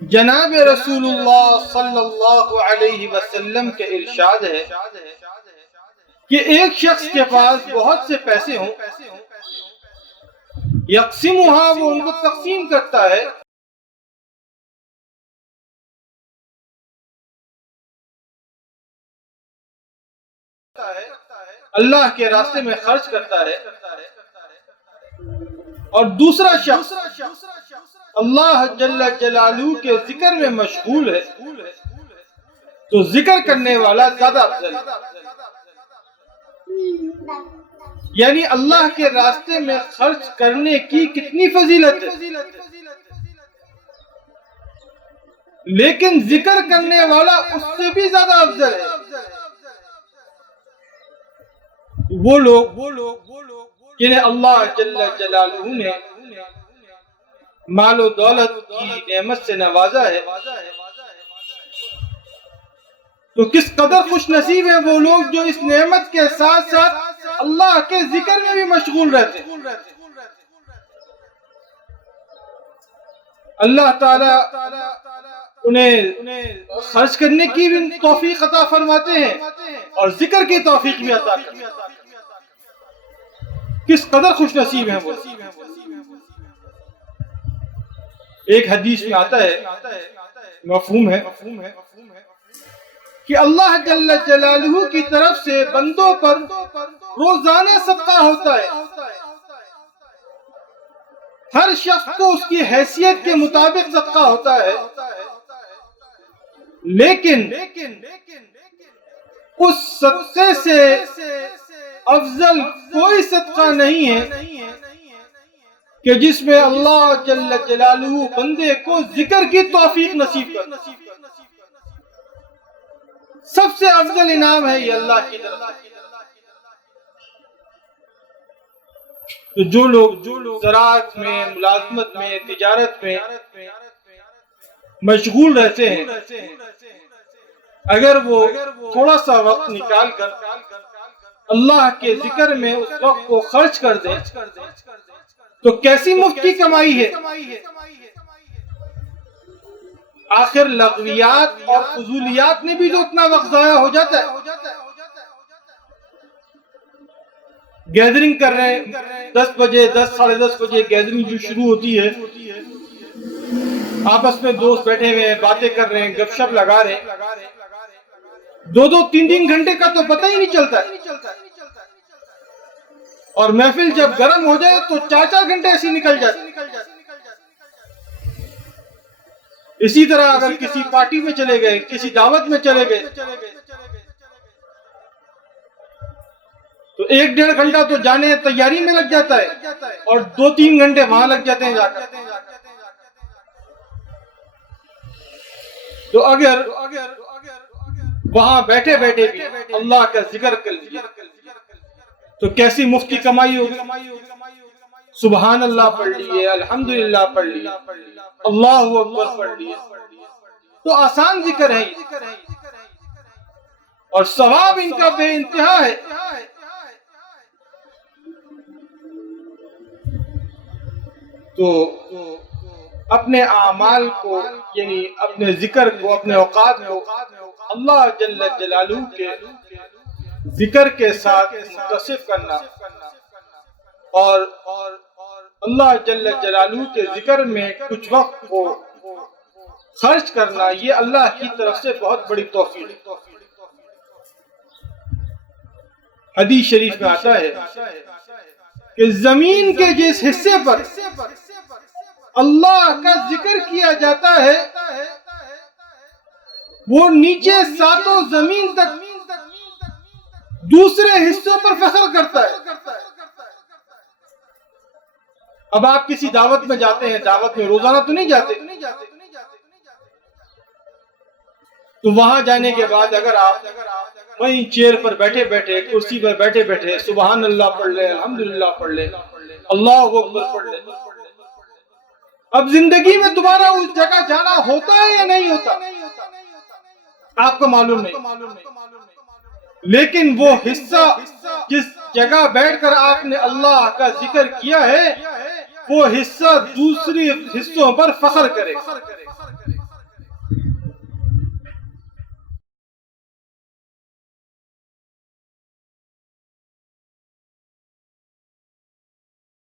جناب رسول اللہ صلی اللہ علیہ وسلم کے ارشاد ہے کہ ایک شخص کے پاس بہت سے پیسے ہوں، یقسمها، وہ ان کو تقسیم کرتا ہے، اللہ کے راستے میں خرچ کرتا ہے، اور دوسرا شخص اللہ جل جلالہ کے ذکر میں مشغول ہے، تو ذکر کرنے والا زیادہ افضل ہے۔ یعنی اللہ کے راستے میں خرچ کرنے کی کتنی فضیلت ہے، لیکن ذکر کرنے والا اس سے بھی زیادہ افضل ہے۔ وہ لوگ جنہیں اللہ جل جلالہ نے مال و دولت کی نعمت سے نوازا ہے، تو کس قدر خوش نصیب ہیں وہ لوگ جو اس نعمت کے ساتھ ساتھ اللہ کے ذکر میں بھی مشغول رہتے ہیں۔ اللہ تعالی انہیں خرچ کرنے کی بھی توفیق عطا فرماتے ہیں اور ذکر کی توفیق بھی عطا کرتے ہیں۔ کس قدر خوش نصیب ہیں وہ۔ ایک حدیث میں آتا ہے، مفہوم ہے کہ اللہ جل جلالہ کی طرف سے بندوں پر روزانہ صدقہ ہوتا ہے، ہر شخص کو اس کی حیثیت کے مطابق صدقہ ہوتا ہے، لیکن اس صدقے سے افضل کوئی صدقہ نہیں ہے کہ جس میں اللہ جل جلالہ بندے کو ذکر کی توفیق نصیب کرے۔ سب سے افضل انعام ہے یہ اللہ کی طرف۔ تو جو لوگ زراعت میں، ملازمت میں، تجارت میں مشغول رہتے ہیں، اگر وہ تھوڑا سا وقت نکال کر اللہ کے ذکر میں اس وقت کو خرچ کر دیں تو کیسی مفت کی کمائی ہے۔ آخر لغویات اور فضولیات میں بھی جو اتنا وقت ضائع ہو جاتا ہے۔ گیدرنگ کر رہے ہیں 10 بجے، 10 ساڑھے 10 بجے گیدرنگ جو شروع ہوتی ہے، آپس میں دوست بیٹھے ہوئے ہیں، باتیں کر رہے ہیں، گپ شپ لگا رہے ہیں، 2-2 3-3 گھنٹے کا تو پتہ ہی نہیں چلتا ہے، اور محفل جب گرم ہو جائے تو 4-4 گھنٹے ایسے نکل جاتے ہیں۔ اسی طرح اگر کسی پارٹی میں چلے گئے، کسی دعوت میں چلے گئے، تو 1-1.5 گھنٹہ تو جانے تیاری میں لگ جاتا ہے، اور 2-3 گھنٹے وہاں لگ جاتے ہیں جا کر۔ تو اگر وہاں بیٹھے بیٹھے بھی اللہ کا ذکر کر لیا تو کیسی مفت کی کمائی ہوگی۔ سبحان اللہ پڑھ لیے، الحمدللہ پڑھ لیے، اللہ اکبر پڑھ لیے، تو آسان ذکر ہے یہ، اور ثواب ان کا بے انتہا ہے۔ تو اپنے اعمال کو، یعنی اپنے ذکر کو، اپنے اوقات کو اللہ جل جلالہ کے ذکر کے ساتھ متصف کرنا، اور اللہ جل جلالہ کے ذکر میں کچھ وقت کو خرچ کرنا، یہ اللہ کی طرف سے بہت بڑی توفیق ہے۔ حدیث شریف میں آتا ہے کہ زمین کے جس حصے پر اللہ کا ذکر کیا جاتا ہے وہ نیچے 7 زمین تک دوسرے حصوں پر فخر کرتا ہے۔ اب آپ کسی دعوت میں جاتے ہیں، دعوت میں روزانہ تو نہیں جاتے، تو وہاں جانے کے بعد اگر آپ وہیں چیئر پر بیٹھے بیٹھے، کرسی پر بیٹھے بیٹھے سبحان اللہ پڑھ لیں، الحمدللہ پڑھ لیں، اللہ اکبر پڑھ لیں، اب زندگی میں دوبارہ اس جگہ جانا ہوتا ہے یا نہیں ہوتا آپ کو معلوم نہیں، لیکن وہ حصہ جس جگہ بیٹھ کر آپ نے اللہ کا ذکر کیا ہے وہ حصہ دوسری حصوں پر فخر کرے۔